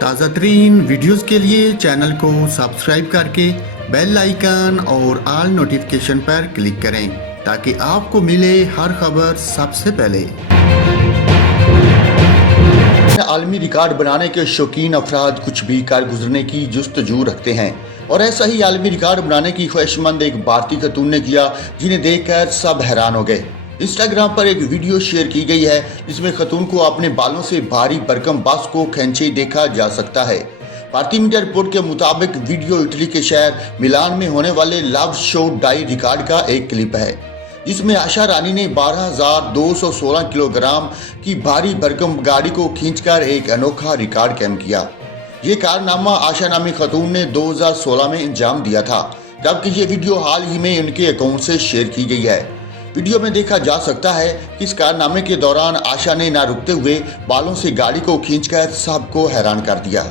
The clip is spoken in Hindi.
ताज़ा तरीन वीडियोज़ के लिए चैनल को सब्सक्राइब करके बेल आइकन और ऑल नोटिफिकेशन पर क्लिक करें ताकि आपको मिले हर खबर सबसे पहले। आलमी रिकॉर्ड बनाने के शौकीन अफराद कुछ भी कर गुजरने की जुस्तजू रखते हैं और ऐसा ही आलमी रिकॉर्ड बनाने की ख्वाहिशमंद एक भारतीय खतून ने किया जिन्हें देखकर सब हैरान हो गए। इंस्टाग्राम पर एक वीडियो शेयर की गई है जिसमें खतून को अपने बालों से भारी भरकम बांस को खींचे देखा जा सकता है। भारतीय मीडिया रिपोर्ट के मुताबिक वीडियो इटली के शहर मिलान में होने वाले लव शो डाई रिकॉर्ड का एक क्लिप है जिसमें आशा रानी ने 12,216 किलोग्राम की भारी भरकम गाड़ी को खींचकर एक अनोखा रिकॉर्ड कायम किया। ये कारनामा आशा नामी खतून ने 2016 में अंजाम दिया था, जबकि ये वीडियो हाल ही में उनके अकाउंट से शेयर की गई है। वीडियो में देखा जा सकता है कि इस कारनामे के दौरान आशा ने ना रुकते हुए बालों से गाड़ी को खींचकर सबको हैरान कर दिया।